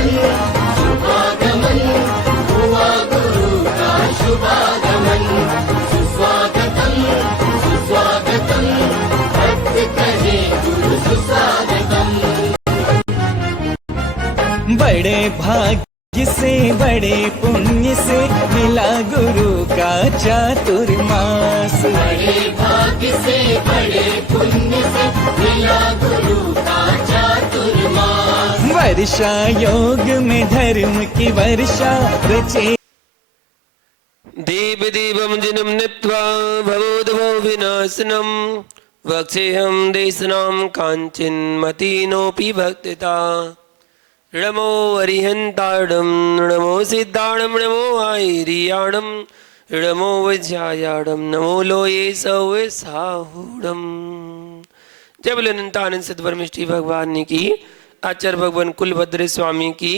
शुभागमन हुआ गुरु का शुभागमन। सुस्वागतम सुस्वागतम भक्त कहे गुरु सुस्वागतम। बड़े भाग्य से बड़े पुण्य से मिला गुरु का चातुर्मास। बड़े भाग्य से बड़े पुण्य से मिला गुरु का चातुर्मास। वर्षा योग में धर्म की वर्षा रचे। देव देवं जिनं नीत्वा भवोद्भव विनाशनं वक्षेऽहं देशनां काञ्चिन्मतीनोऽपि भक्तिता। नमो अरिहन्ताडं नमो सिद्धाडं नमो आयर्याडं नमो वज्रायाडं नमो लोये सवे साहूडं। जय बोले अनंतानंद सद्ब्रह्मश्री भगवान की, आचार्य भगवान कुलभद्र स्वामी की,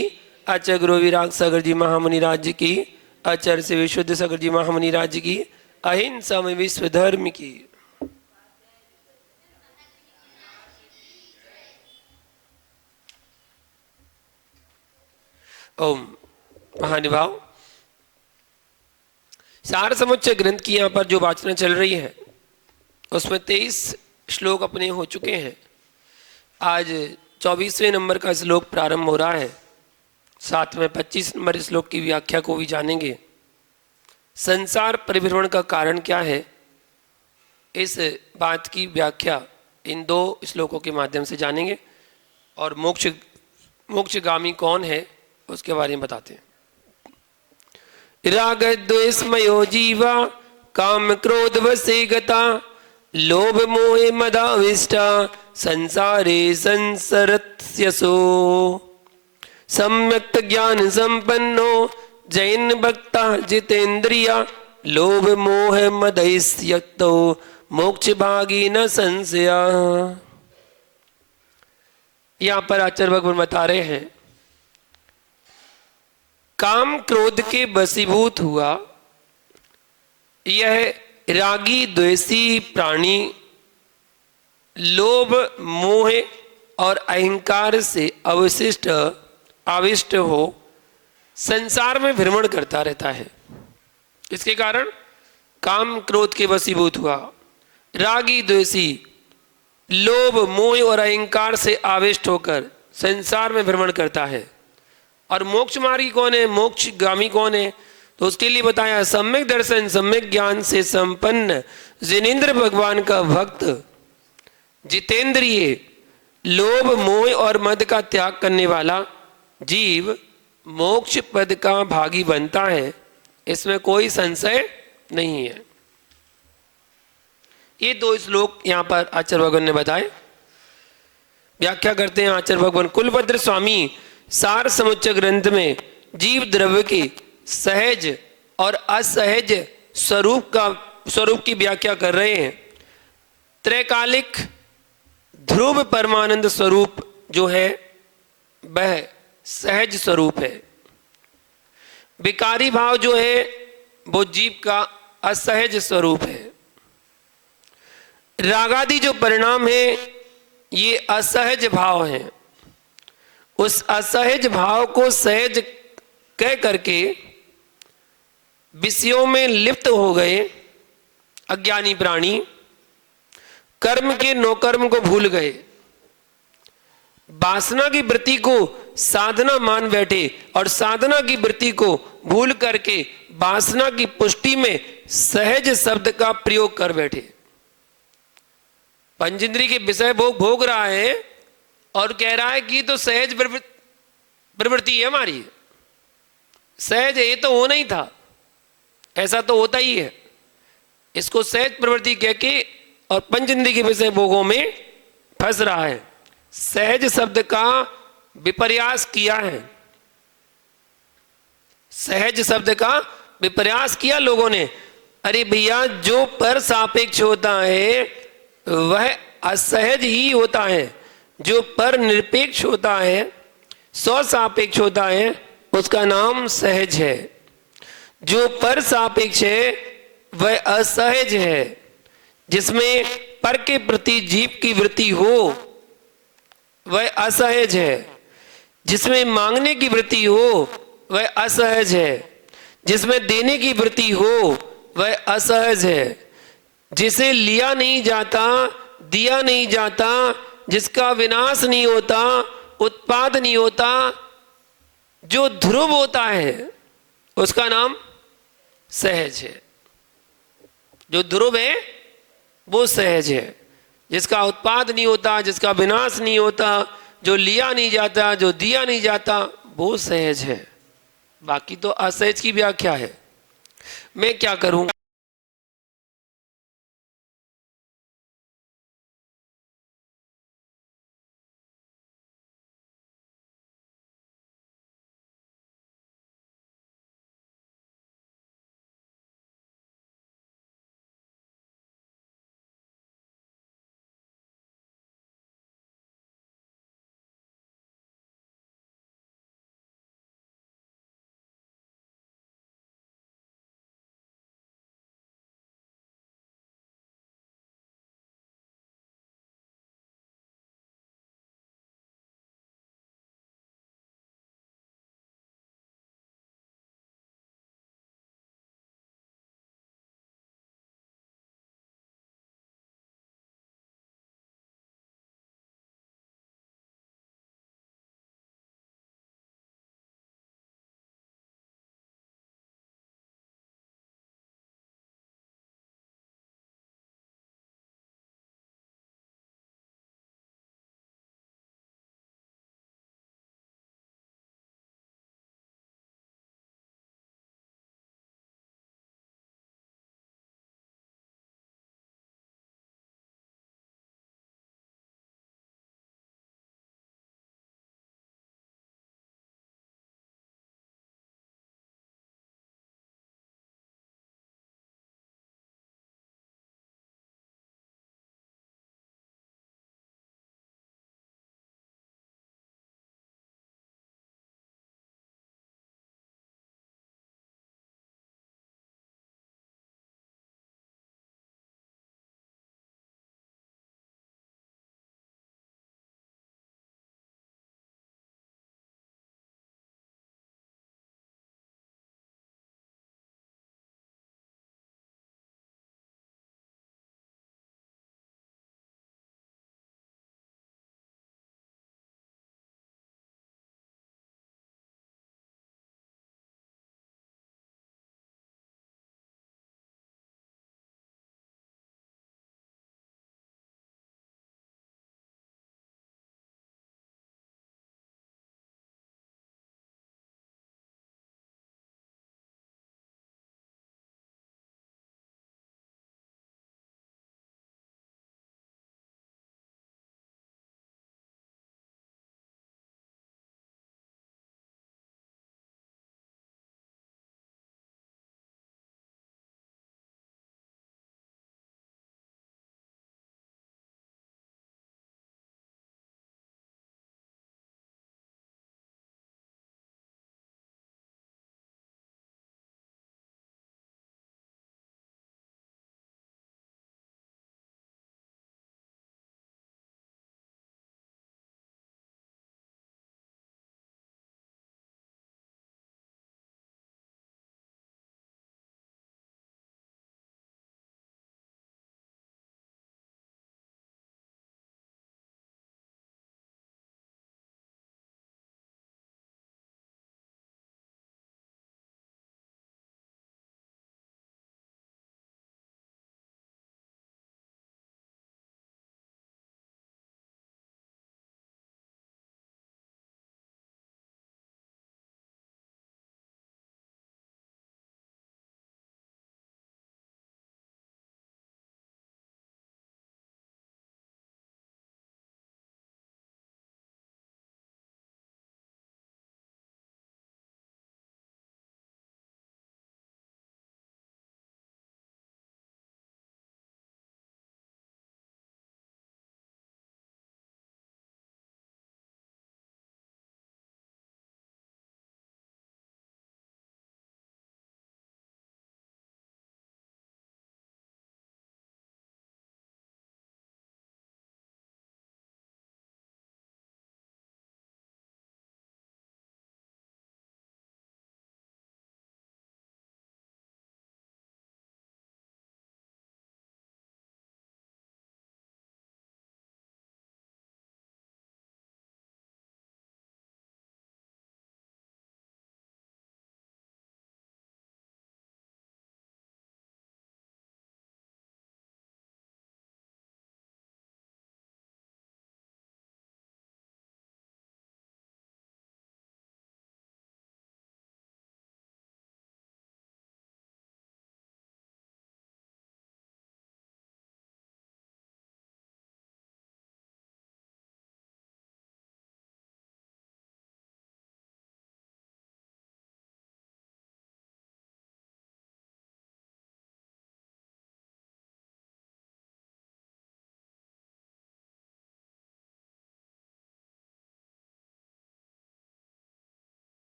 आचार्य गुरु विराग सागर जी महामुनि राज्य की, आचार्य से विशुद्ध सागर जी महामुनि राज्य की, अहिंसा में विश्व धर्म की। ओम। महानुभाव, सार समुच्चय ग्रंथ की यहाँ पर जो वाचना चल रही है उसमें 23 श्लोक अपने हो चुके हैं। आज 24वें नंबर का श्लोक प्रारंभ हो रहा है। साथ में 25 नंबर श्लोक की व्याख्या को भी जानेंगे। संसार परिभ्रमण का कारण क्या है, इस बात की व्याख्या इन 2 श्लोकों के माध्यम से जानेंगे। और मोक्षगामी कौन है उसके बारे में बताते हैं। राग द्वेषमयो जीवा काम क्रोध वसे गता लोभ मोहे मदाविष्टा संसारे संसरत्स्यसो। सम्यक्त ज्ञान संपन्नो जैन भक्ता जितेन्द्रिया लोभ मोह मदैस्यक्तो मोक्ष भागी न संशया। यहाँ पर आचार्य भगवान बता रहे हैं, काम क्रोध के वशीभूत हुआ यह रागी द्वेषी प्राणी लोभ मोह और अहंकार से आविष्ट हो संसार में भ्रमण करता रहता है। इसके कारण काम क्रोध के वशीभूत हुआ, रागी द्वेषी लोभ मोह और अहंकार से आविष्ट होकर संसार में भ्रमण करता है। और मोक्ष मार्गी कौन है, मोक्षगामी कौन है, तो उसके लिए बताया सम्यक दर्शन सम्यक ज्ञान से संपन्न जिनेन्द्र भगवान का भक्त जितेंद्रिय लोभ मोह और मद का त्याग करने वाला जीव मोक्ष पद का भागी बनता है। इसमें कोई संशय नहीं है। ये 2 श्लोक यहाँ पर आचार्य भगवान ने बताए। व्याख्या करते हैं आचार्य भगवान कुलभद्र स्वामी सार समुच्चय ग्रंथ में जीव द्रव्य की सहज और असहज स्वरूप की व्याख्या कर रहे हैं। त्रैकालिक ध्रुव परमानंद स्वरूप जो है वह सहज स्वरूप है। विकारी भाव जो है वो जीव का असहज स्वरूप है। रागादि जो परिणाम है ये असहज भाव है। उस असहज भाव को सहज कह करके विषयों में लिप्त हो गए अज्ञानी प्राणी कर्म के नौकर्म को भूल गए। वासना की वृत्ति को साधना मान बैठे और साधना की वृत्ति को भूल करके वासना की पुष्टि में सहज शब्द का प्रयोग कर बैठे। पंचेंद्रिय के विषय भोग रहा है और कह रहा है कि तो सहज प्रवृत्ति है हमारी, सहज ये तो होना ही था, ऐसा तो होता ही है। इसको सहज प्रवृत्ति कह के और पंचेंद्रिय के विषय भोगों में फंस रहा है। सहज शब्द का विपर्यास किया है, सहज शब्द का विपर्यास किया लोगों ने। अरे भैया, जो पर सापेक्ष होता है वह असहज ही होता है, जो पर निरपेक्ष होता है स्व सापेक्ष होता है उसका नाम सहज है। जो पर सापेक्ष है वह असहज है। जिसमें पर के प्रति जीव की वृत्ति हो वह असहज है। जिसमें मांगने की वृत्ति हो वह असहज है, जिसमें देने की वृत्ति हो वह असहज है, जिसे लिया नहीं जाता, दिया नहीं जाता, जिसका विनाश नहीं होता, उत्पाद नहीं होता, जो ध्रुव होता है उसका नाम सहज है। जो ध्रुव है वो सहज है, जिसका उत्पाद नहीं होता, जिसका विनाश नहीं होता, जो लिया नहीं जाता, जो दिया नहीं जाता, वो सहज है। बाकी तो असहज की व्याख्या है। मैं क्या करूं?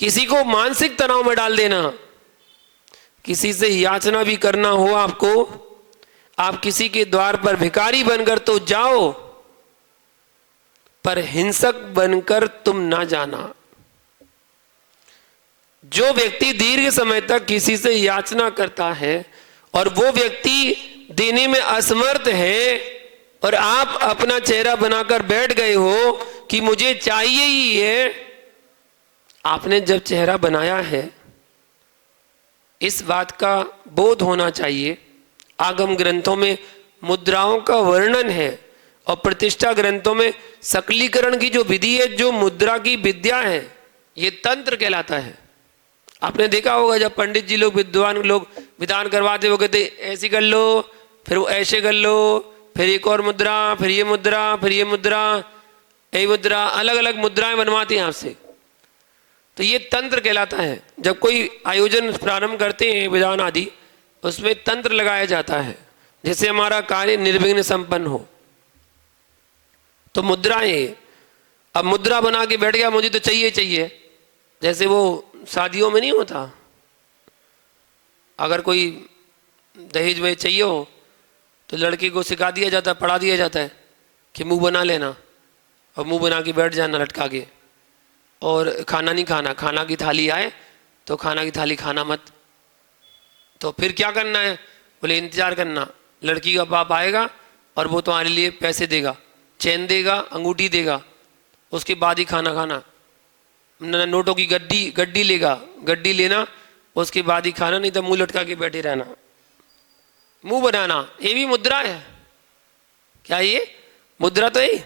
किसी को मानसिक तनाव में डाल देना, किसी से याचना भी करना हो आपको, आप किसी के द्वार पर भिखारी बनकर तो जाओ, पर हिंसक बनकर तुम ना जाना। जो व्यक्ति दीर्घ समय तक किसी से याचना करता है और वो व्यक्ति देने में असमर्थ है और आप अपना चेहरा बनाकर बैठ गए हो कि मुझे चाहिए ही है, आपने जब चेहरा बनाया है, इस बात का बोध होना चाहिए। आगम ग्रंथों में मुद्राओं का वर्णन है और प्रतिष्ठा ग्रंथों में सकलीकरण की जो विधि है, जो मुद्रा की विद्या है, ये तंत्र कहलाता है। आपने देखा होगा जब पंडित जी लोग, विद्वान लोग विधान करवाते वो कहते ऐसी कर लो, फिर वो ऐसे कर लो, फिर एक और मुद्रा, फिर ये मुद्रा, फिर ये मुद्रा, यही मुद्रा, अलग अलग मुद्राएं बनवाते हैं आपसे। तो ये तंत्र कहलाता है। जब कोई आयोजन प्रारंभ करते हैं विधान आदि, उसमें तंत्र लगाया जाता है जिससे हमारा कार्य निर्विघ्न संपन्न हो। तो मुद्राएं, अब मुद्रा बना के बैठ गया, मुझे तो चाहिए चाहिए, जैसे वो शादियों में नहीं होता, अगर कोई दहेज में चाहिए हो तो लड़के को सिखा दिया जाता है, पढ़ा दिया जाता है कि मुंह बना लेना और मुंह बना के बैठ जाना लटका के, और खाना नहीं खाना, खाना की थाली आए तो खाना की थाली खाना मत। तो फिर क्या करना है, बोले इंतजार करना, लड़की का बाप आएगा और वो तुम्हारे लिए पैसे देगा, चैन देगा, अंगूठी देगा, उसके बाद ही खाना खाना। नोटों की गड्डी लेगा, गड्डी लेना, उसके बाद ही खाना, नहीं तो मुंह लटका के बैठे रहना, मुंह बनाना, ये भी मुद्रा है। क्या ये मुद्रा तो है।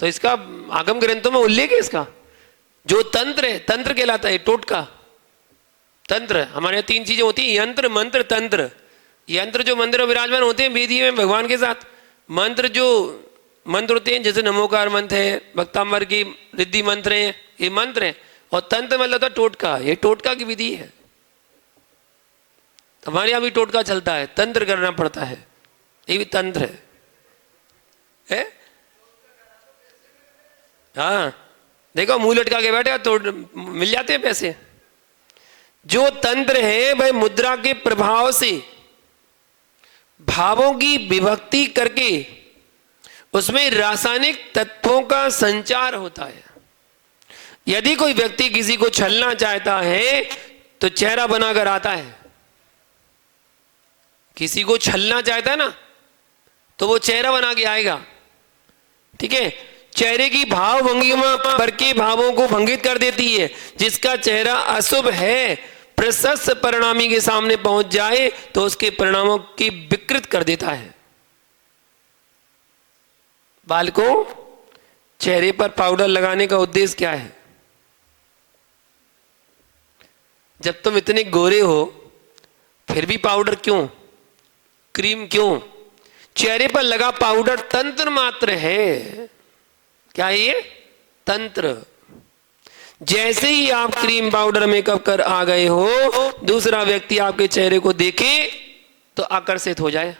तो इसका आगम ग्रंथों में उल्लेख है इसका। जो तंत्र है, तंत्र कहलाता है, टोटका तंत्र। हमारे यहाँ 3 चीजें होती हैं, यंत्र, मंत्र, तंत्र। यंत्र जो मंदिर में विराजमान होते हैं वेदी में भगवान के साथ, मंत्र जो मंत्र होते हैं जैसे नमोकार मंत्र है, भक्तांबर की रिद्धि मंत्र है, ये मंत्र है। और तंत्र मतलब था टोटका, ये टोटका की विधि है। हमारे यहाँ भी टोटका चलता है, तंत्र करना पड़ता है, ये भी तंत्र है? हाँ देखो, मुंह लटका के बैठे तो मिल जाते हैं पैसे। जो तंत्र है भाई, मुद्रा के प्रभाव से भावों की विभक्ति करके उसमें रासायनिक तत्वों का संचार होता है। यदि कोई व्यक्ति किसी को छलना चाहता है तो चेहरा बनाकर आता है। किसी को छलना चाहता है ना, तो वो चेहरा बना के आएगा, ठीक है। चेहरे की भाव भंगिमा करके भावों को भंगित कर देती है। जिसका चेहरा अशुभ है, प्रशस्त परिणामी के सामने पहुंच जाए तो उसके परिणामों की विकृत कर देता है। बालकों, चेहरे पर पाउडर लगाने का उद्देश्य क्या है? जब तुम इतने गोरे हो फिर भी पाउडर क्यों, क्रीम क्यों? चेहरे पर लगा पाउडर तंत्र मात्र है। क्या ये तंत्र? जैसे ही आप क्रीम पाउडर मेकअप कर आ गए हो, दूसरा व्यक्ति आपके चेहरे को देखे तो आकर्षित हो जाए,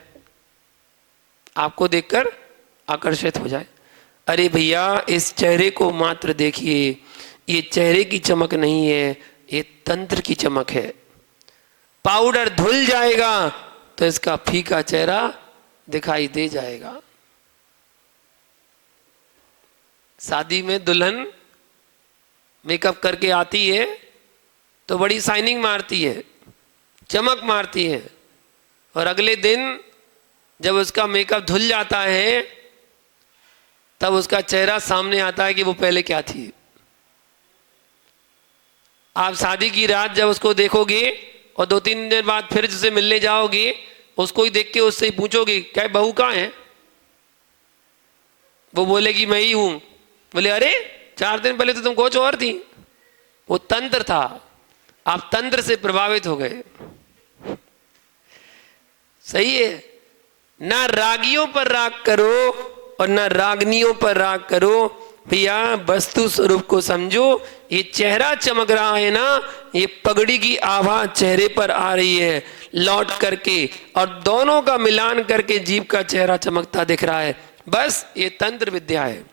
आपको देखकर आकर्षित हो जाए। अरे भैया, इस चेहरे को मात्र देखिए, ये चेहरे की चमक नहीं है, ये तंत्र की चमक है। पाउडर धुल जाएगा तो इसका फीका चेहरा दिखाई दे जाएगा। शादी में दुल्हन मेकअप करके आती है तो बड़ी शाइनिंग मारती है, चमक मारती है, और अगले दिन जब उसका मेकअप धुल जाता है तब उसका चेहरा सामने आता है कि वो पहले क्या थी। आप शादी की रात जब उसको देखोगे और 2-3 दिन बाद फिर जिससे मिलने जाओगे, उसको ही देख के उससे ही पूछोगे क्या बहू कहाँ है, वो बोलेगी मैं ही हूं। बोले अरे 4 दिन पहले तो तुम कुछ और थी। वो तंत्र था, आप तंत्र से प्रभावित हो गए। सही है ना? रागियों पर राग करो और ना रागनियों पर राग करो। भैया, वस्तु स्वरूप को समझो। ये चेहरा चमक रहा है ना, ये पगड़ी की आभा चेहरे पर आ रही है लौट करके, और दोनों का मिलान करके जीव का चेहरा चमकता दिख रहा है। बस ये तंत्र विद्या है।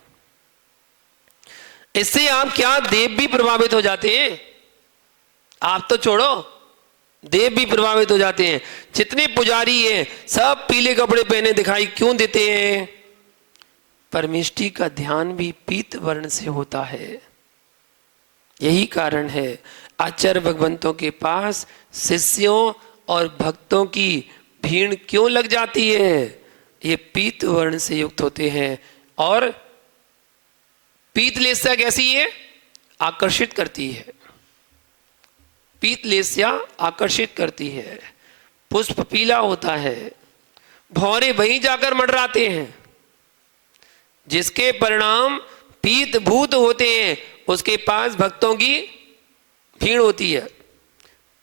इससे आप क्या, देव भी प्रभावित हो जाते हैं। आप तो छोड़ो, देव भी प्रभावित हो जाते हैं। जितने पुजारी हैं सब पीले कपड़े पहने दिखाई क्यों देते हैं? परमेष्टि का ध्यान भी पीत वर्ण से होता है। यही कारण है आचार्य भगवंतों के पास शिष्यों और भक्तों की भीड़ क्यों लग जाती है? ये पीत वर्ण से युक्त होते हैं। और पीत लेस्या कैसी है? आकर्षित करती है। पीत लेस्या आकर्षित करती है। पुष्प पीला होता है, भौरे वहीं जाकर मंडराते हैं। जिसके परिणाम पीत भूत होते हैं उसके पास भक्तों की भीड़ होती है।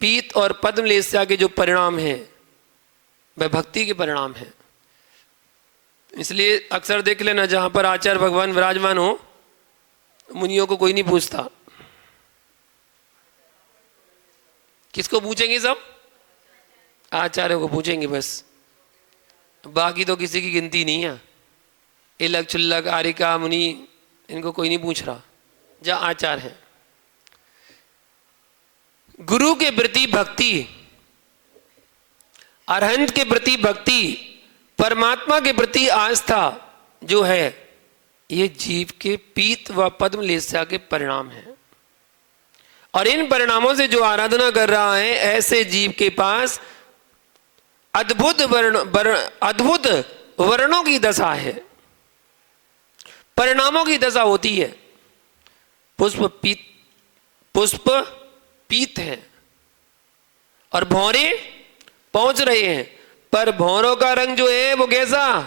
पीत और पद्म लेस्या के जो परिणाम हैं वह भक्ति के परिणाम हैं। इसलिए अक्सर देख लेना, जहां पर आचार्य भगवान विराजमान हो मुनियों को कोई नहीं पूछता। किसको पूछेंगे? सब आचार्यों को पूछेंगे बस, बाकी तो किसी की गिनती नहीं है। इलक चुल्लक आरिका मुनि इनको कोई नहीं पूछ रहा, जहां आचार है। गुरु के प्रति भक्ति, अरहंत के प्रति भक्ति, परमात्मा के प्रति आस्था जो है, ये जीव के पीत व पद्म लेस्या के परिणाम है। और इन परिणामों से जो आराधना कर रहा है, ऐसे जीव के पास अद्भुत वर्णों की दशा है, परिणामों की दशा होती है। पुष्प पीत है और भौरे पहुंच रहे हैं, पर भौरों का रंग जो है वो कैसा?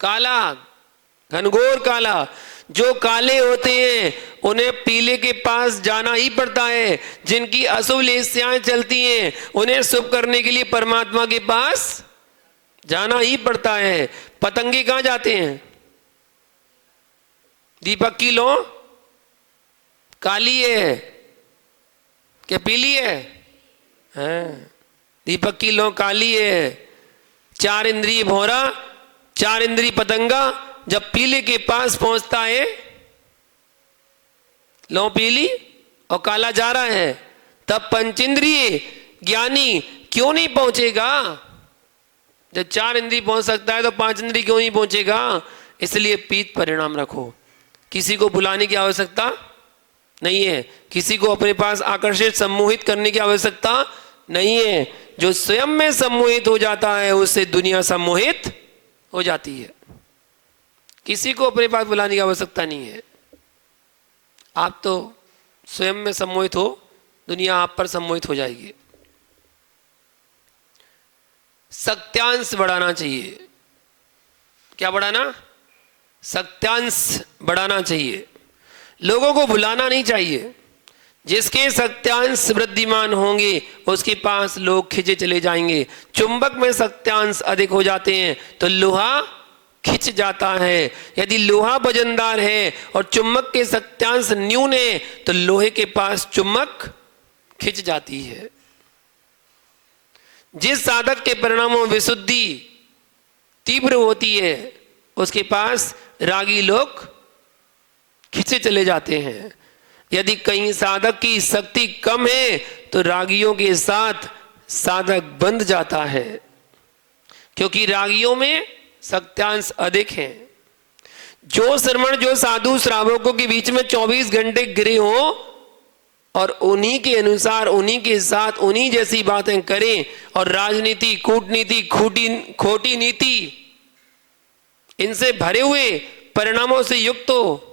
काला, घनघोर काला। जो काले होते हैं उन्हें पीले के पास जाना ही पड़ता है। जिनकी अशुभ लेस्याएं चलती हैं उन्हें शुभ करने के लिए परमात्मा के पास जाना ही पड़ता है। पतंगे कहां जाते हैं? दीपक की लो काली है क्या पीली है? दीपक की लो काली है। चार इंद्रिय भौरा, चार इंद्रिय पतंगा जब पीले के पास पहुंचता है, लो पीली और काला जा रहा है, तब पंचेंद्रिय ज्ञानी क्यों नहीं पहुंचेगा? जब चार इंद्रिय पहुंच सकता है तो पांच इंद्रिय क्यों नहीं पहुंचेगा? इसलिए पीत परिणाम रखो। किसी को बुलाने की आवश्यकता नहीं है, किसी को अपने पास आकर्षित सम्मोहित करने की आवश्यकता नहीं है। जो स्वयं में सम्मोहित हो जाता है उससे दुनिया सम्मोहित हो जाती है। किसी को अपने पास बुलाने की आवश्यकता नहीं है। आप तो स्वयं में सम्मोहित हो, दुनिया आप पर सम्मोहित हो जाएगी। सत्यांश बढ़ाना चाहिए। क्या बढ़ाना? सत्यांश बढ़ाना चाहिए। लोगों को भुलाना नहीं चाहिए। जिसके सत्यांश वृद्धिमान होंगे उसके पास लोग खिंचे चले जाएंगे। चुंबक में सत्यांश अधिक हो जाते हैं तो लोहा खिंच जाता है। यदि लोहा वजनदार है और चुंबक के सत्यांश न्यून है तो लोहे के पास चुंबक खिंच जाती है। जिस साधक के परिणामों में विशुद्धि तीव्र होती है उसके पास रागी लोग खिंचे चले जाते हैं। यदि कहीं साधक की शक्ति कम है तो रागियों के साथ साधक बंध जाता है, क्योंकि रागियों में सत्यांश अधिक है। जो श्रमण, जो साधु श्रावकों के बीच में 24 घंटे गिरे हो और उन्हीं के अनुसार, उन्हीं के साथ, उन्हीं जैसी बातें करें और राजनीति, कूटनीति, खोटी नीति इनसे भरे हुए परिणामों से युक्त हो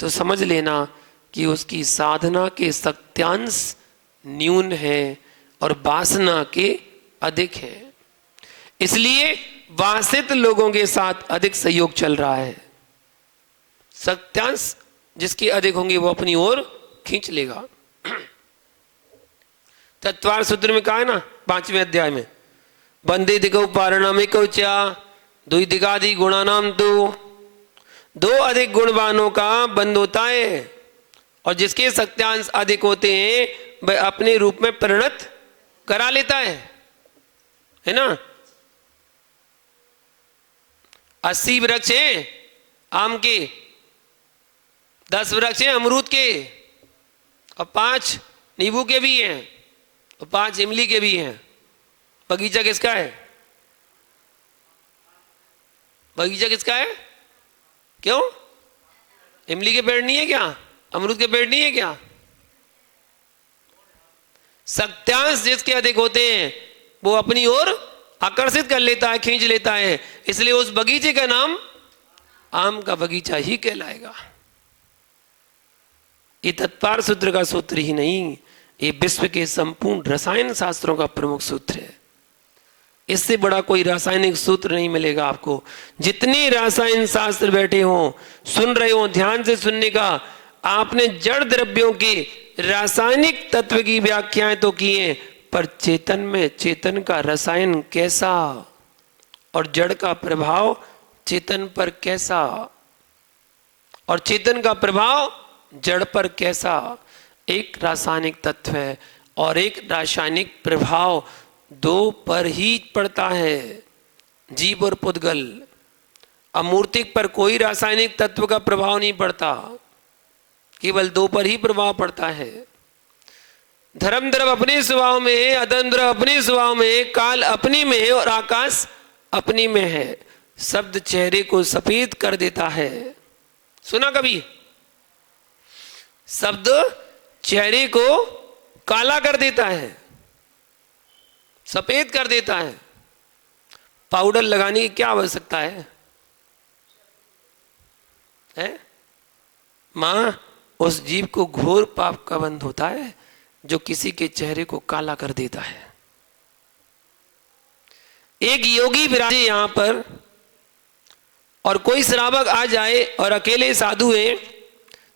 तो समझ लेना कि उसकी साधना के सत्यांश न्यून है और वासना के अधिक है। इसलिए वासित लोगों के साथ अधिक सहयोग चल रहा है। सत्यांश जिसके अधिक होंगे वो अपनी ओर खींच लेगा। तत्वार सूत्र में कहा है ना 5वें अध्याय में, बंदे दिगो पारणमिक चा दुई दिगादि गुणानाम तो, दो अधिक गुणवानों का बंद होता है और जिसके सत्यांश अधिक होते हैं वह अपने रूप में परिणत करा लेता है ना। 80 वृक्ष हैं आम के, 10 वृक्ष हैं अमरूद के, और 5 नींबू के भी हैं, और 5 इमली के भी हैं। बगीचा किसका है? बगीचा किसका है? क्यों? इमली के पेड़ नहीं है क्या? अमरूद के पेड़ नहीं है क्या? सत्यांश जिसके अधिक होते हैं वो अपनी ओर आकर्षित कर लेता है, खींच लेता है, इसलिए उस बगीचे का नाम आम का बगीचा ही कहलाएगा। ये तत्पार सूत्र का सूत्र ही नहीं, ये विश्व के संपूर्ण रसायन शास्त्रों का प्रमुख सूत्र है। इससे बड़ा कोई रासायनिक सूत्र नहीं मिलेगा आपको। जितने रासायन शास्त्र बैठे हों, सुन रहे हो, ध्यान से सुनने का। आपने जड़ द्रव्यों के रासायनिक तत्व की व्याख्याएं तो की हैं, पर चेतन में चेतन का रसायन कैसा और जड़ का प्रभाव चेतन पर कैसा और चेतन का प्रभाव जड़ पर कैसा, एक रासायनिक तत्व है और एक रासायनिक प्रभाव, दो पर ही पड़ता है, जीव और पुद्गल। अमूर्तिक पर कोई रासायनिक तत्व का प्रभाव नहीं पड़ता, केवल दो पर ही प्रभाव पड़ता है। धर्म द्रव अपने स्वभाव में है, अधर्म द्रव अपने स्वभाव में है, काल अपने में है और आकाश अपने में है। शब्द चेहरे को सफेद कर देता है। सुना कभी? शब्द चेहरे को काला कर देता है, सफेद कर देता है। पाउडर लगाने की क्या आवश्यकता है? मां, उस जीव को घोर पाप का बंध होता है जो किसी के चेहरे को काला कर देता है। एक योगी विराजे यहां पर और कोई श्रावक आ जाए और अकेले साधु हैं,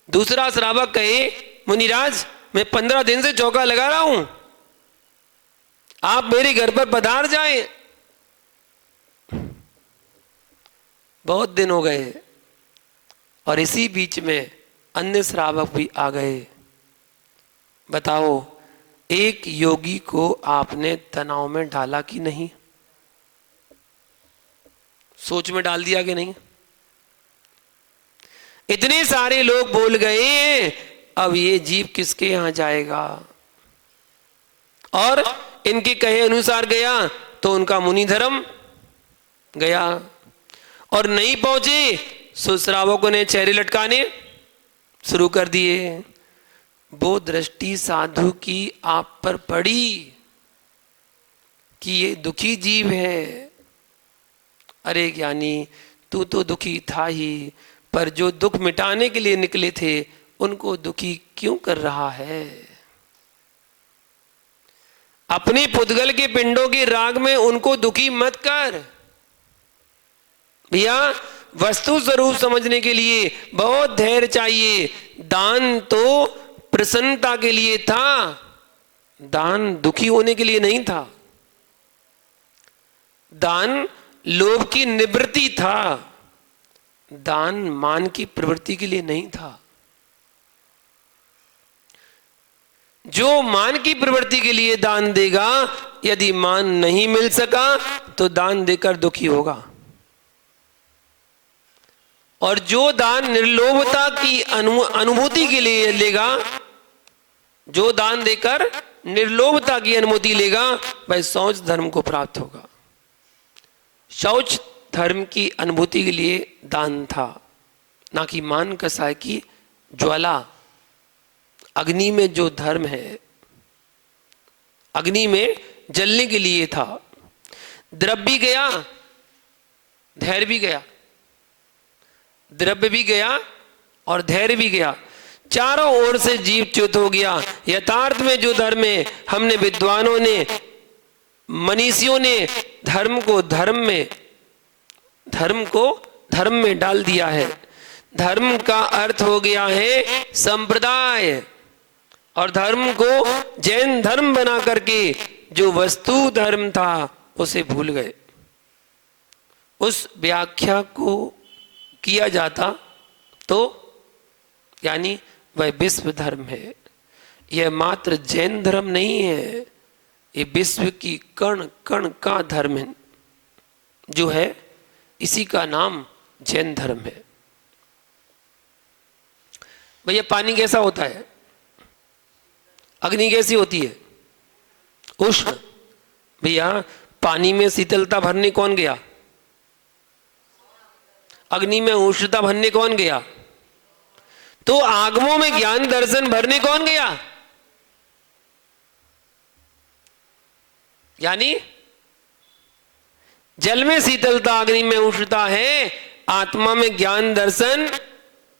दूसरा श्रावक कहे मुनिराज मैं 15 दिन से चौका लगा रहा हूं, आप मेरे घर पर पधार जाएं। बहुत दिन हो गए और इसी बीच में अन्य श्रावक भी आ गए। बताओ, एक योगी को आपने तनाव में डाला कि नहीं? सोच में डाल दिया कि नहीं? इतने सारे लोग बोल गए, अब ये जीव किसके यहां जाएगा? और इनके कहे अनुसार गया तो उनका मुनि धर्म गया, और नहीं पहुंचे सो श्रावकों ने चेहरे लटकाने शुरू कर दिए। वो दृष्टि साधु की आप पर पड़ी कि ये दुखी जीव है। अरे ज्ञानी, तू तो दुखी था ही, पर जो दुख मिटाने के लिए निकले थे उनको दुखी क्यों कर रहा है? अपने पुद्गल के पिंडों के राग में उनको दुखी मत कर। भैया, वस्तु स्वरूप समझने के लिए बहुत धैर्य चाहिए। दान तो प्रसन्नता के लिए था, दान दुखी होने के लिए नहीं था। दान लोभ की निवृत्ति था, दान मान की प्रवृत्ति के लिए नहीं था। जो मान की प्रवृत्ति के लिए दान देगा, यदि मान नहीं मिल सका तो दान देकर दुखी होगा। और जो दान निर्लोभता की अनुभूति के लिए लेगा, जो दान देकर निर्लोभता की अनुमति लेगा, वह शौच धर्म को प्राप्त होगा। शौच धर्म की अनुभूति के लिए दान था, ना कि मान कसाय की ज्वाला। अग्नि में जो धर्म है, अग्नि में जलने के लिए था। द्रव्य भी गया, धैर्य भी गया। द्रव्य भी गया और धैर्य भी गया, चारों ओर से जीव च्युत हो गया। यथार्थ में जो धर्म है, हमने विद्वानों ने, मनीषियों ने धर्म को धर्म में डाल दिया है। धर्म का अर्थ हो गया है संप्रदाय, और धर्म को जैन धर्म बना करके जो वस्तु धर्म था उसे भूल गए। उस व्याख्या को किया जाता तो यानी वह विश्व धर्म है। यह मात्र जैन धर्म नहीं है, ये विश्व की कण कण का धर्म है जो है, इसी का नाम जैन धर्म है। भैया पानी कैसा होता है? अग्नि कैसी होती है? उष्ण। भैया पानी में शीतलता भरने कौन गया? अग्नि में उष्णता भरने कौन गया? तो आगमों में ज्ञान दर्शन भरने कौन गया? यानी जल में शीतलता, अग्नि में उष्णता है, आत्मा में ज्ञान दर्शन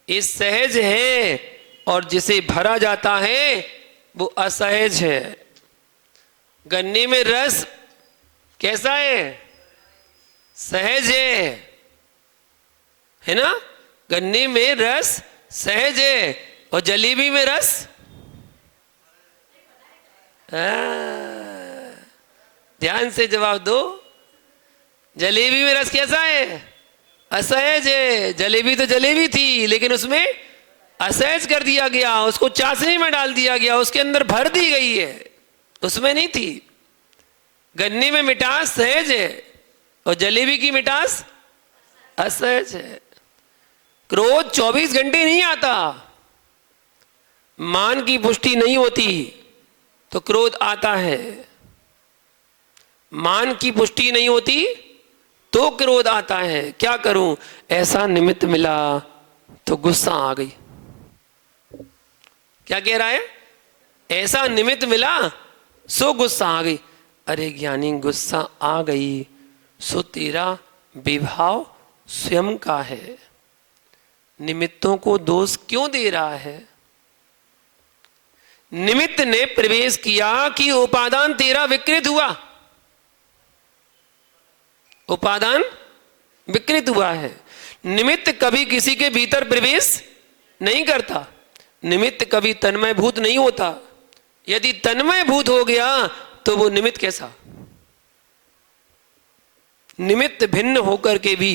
इस सहज है, और जिसे भरा जाता है वो असहज है। गन्ने में रस कैसा है? सहज है ना? गन्ने में रस सहज है, और जलेबी में रस ध्यान से जवाब दो। जलेबी में रस कैसा है? असहज है। जलेबी तो जलेबी थी, लेकिन उसमें असहज कर दिया गया, उसको चाशनी में डाल दिया गया, उसके अंदर भर दी गई है, उसमें नहीं थी। गन्ने में मिठास सहज है, और जलेबी की मिठास असहज है। क्रोध 24 घंटे नहीं आता। मान की पुष्टि नहीं होती तो क्रोध आता है, मान की पुष्टि नहीं होती तो क्रोध आता है। क्या करूं? ऐसा निमित्त मिला तो गुस्सा आ गई। क्या कह रहा है? ऐसा निमित्त मिला सो गुस्सा आ गई। अरे ज्ञानी, गुस्सा आ गई सो तेरा विभाव स्वयं का है, निमित्तों को दोष क्यों दे रहा है? निमित्त ने प्रवेश किया कि उपादान तेरा विकृत हुआ, उपादान विकृत हुआ है। निमित्त कभी किसी के भीतर प्रवेश नहीं करता, निमित्त कभी तन्मय भूत नहीं होता। यदि तन्मय भूत हो गया तो वो निमित्त कैसा? निमित्त भिन्न होकर के भी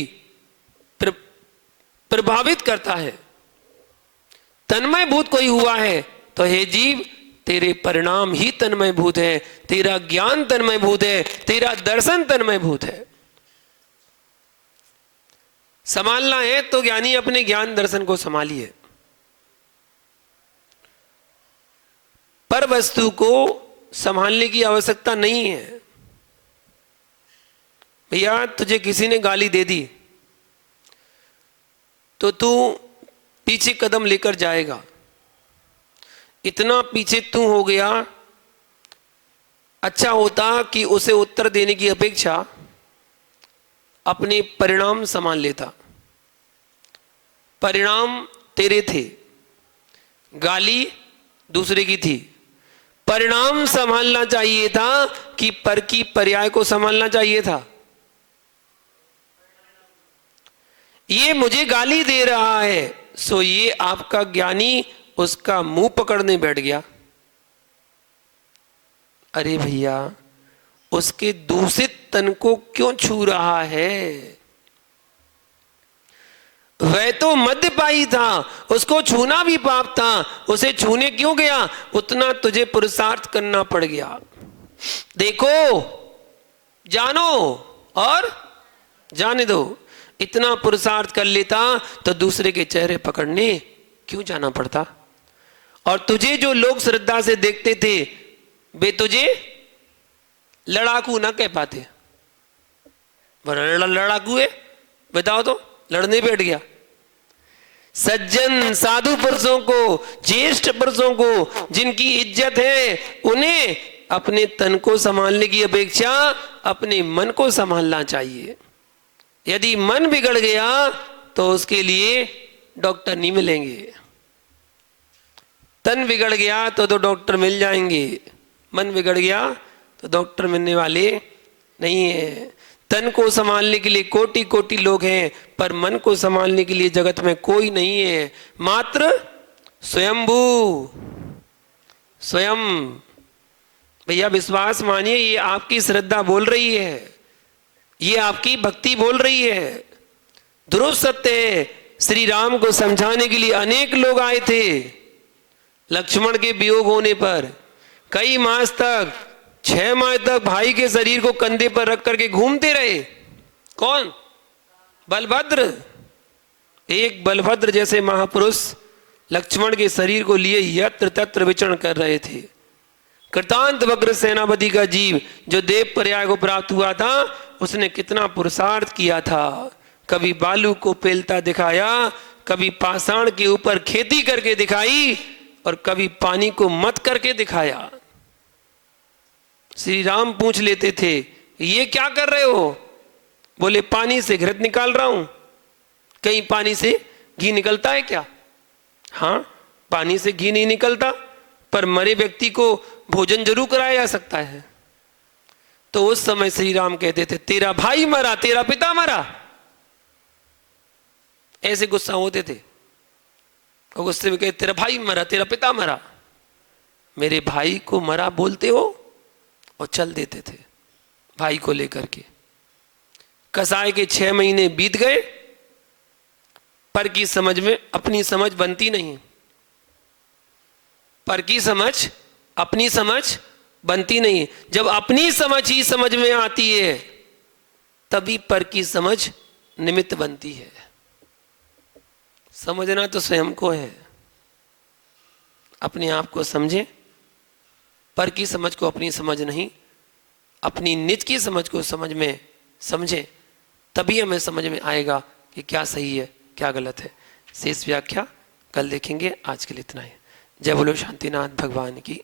प्रभावित करता है। तन्मय भूत कोई हुआ है तो हे जीव, तेरे परिणाम ही तन्मय भूत है, तेरा ज्ञान तन्मय भूत है, तेरा दर्शन तन्मय भूत है। संभालना है तो ज्ञानी अपने ज्ञान दर्शन को संभालिए। पर वस्तु को संभालने की आवश्यकता नहीं है। भैया तुझे किसी ने गाली दे दी तो तू पीछे कदम लेकर जाएगा। इतना पीछे तू हो गया, अच्छा होता कि उसे उत्तर देने की अपेक्षा अपने परिणाम संभाल लेता। परिणाम तेरे थे, गाली दूसरे की थी। परिणाम संभालना चाहिए था कि पर की पर्याय को संभालना चाहिए था। ये मुझे गाली दे रहा है सो ये आपका ज्ञानी उसका मुंह पकड़ने बैठ गया। अरे भैया, उसके दूषित तन को क्यों छू रहा है? वह तो मध्यपायी था, उसको छूना भी पाप था, उसे छूने क्यों गया? उतना तुझे पुरुषार्थ करना पड़ गया। देखो, जानो और जाने दो। इतना पुरुषार्थ कर लेता तो दूसरे के चेहरे पकड़ने क्यों जाना पड़ता? और तुझे जो लोग श्रद्धा से देखते थे वे तुझे लड़ाकू ना कह पाते। लड़ाकू है बताओ तो, लड़ने बैठ गया। सज्जन साधु पुरुषों को, ज्येष्ठ पुरुषों को, जिनकी इज्जत है, उन्हें अपने तन को संभालने की अपेक्षा अपने मन को संभालना चाहिए। यदि मन बिगड़ गया तो उसके लिए डॉक्टर नहीं मिलेंगे। तन बिगड़ गया तो डॉक्टर मिल जाएंगे, मन बिगड़ गया तो डॉक्टर मिलने वाले नहीं है। तन को संभालने के लिए कोटि कोटि लोग हैं, पर मन को संभालने के लिए जगत में कोई नहीं है। मात्र स्वयंभू, स्वयं। भैया विश्वास मानिए, ये आपकी श्रद्धा बोल रही है, ये आपकी भक्ति बोल रही है। ध्रुव सत्य है। श्री राम को समझाने के लिए अनेक लोग आए थे। लक्ष्मण के वियोग होने पर कई मास तक, 6 माह तक भाई के शरीर को कंधे पर रख करके घूमते रहे। कौन? बलभद्र। एक बलभद्र जैसे महापुरुष लक्ष्मण के शरीर को लिए यत्र तत्र विचरण कर रहे थे। कृतांत वक्र सेनापति का जीव जो देव पर्याय को प्राप्त हुआ था, उसने कितना पुरुषार्थ किया था। कभी बालू को पेलता दिखाया, कभी पाषाण के ऊपर खेती करके दिखाई, और कभी पानी को मत करके दिखाया। श्री राम पूछ लेते थे, ये क्या कर रहे हो? बोले, पानी से घृत निकाल रहा हूं। कहीं पानी से घी निकलता है क्या? हाँ, पानी से घी नहीं निकलता, पर मरे व्यक्ति को भोजन जरूर कराया जा सकता है। तो उस समय श्री राम कहते थे, तेरा भाई मरा, तेरा पिता मरा। ऐसे गुस्सा होते थे, और गुस्से में कहते, तेरा भाई मरा, तेरा पिता मरा। मेरे भाई को मरा बोलते हो, और चल देते थे भाई को लेकर के। कसाई के 6 महीने बीत गए, पर की समझ में अपनी समझ बनती नहीं। पर की समझ अपनी समझ बनती नहीं। जब अपनी समझ ही समझ में आती है, तभी पर की समझ निमित्त बनती है। समझना तो स्वयं को है, अपने आप को समझे। पर की समझ को अपनी समझ नहीं, अपनी निज की समझ को समझ में समझे, तभी हमें समझ में आएगा कि क्या सही है क्या गलत है। शेष व्याख्या कल देखेंगे। आज के लिए इतना ही। जय बोलो शांतिनाथ भगवान की।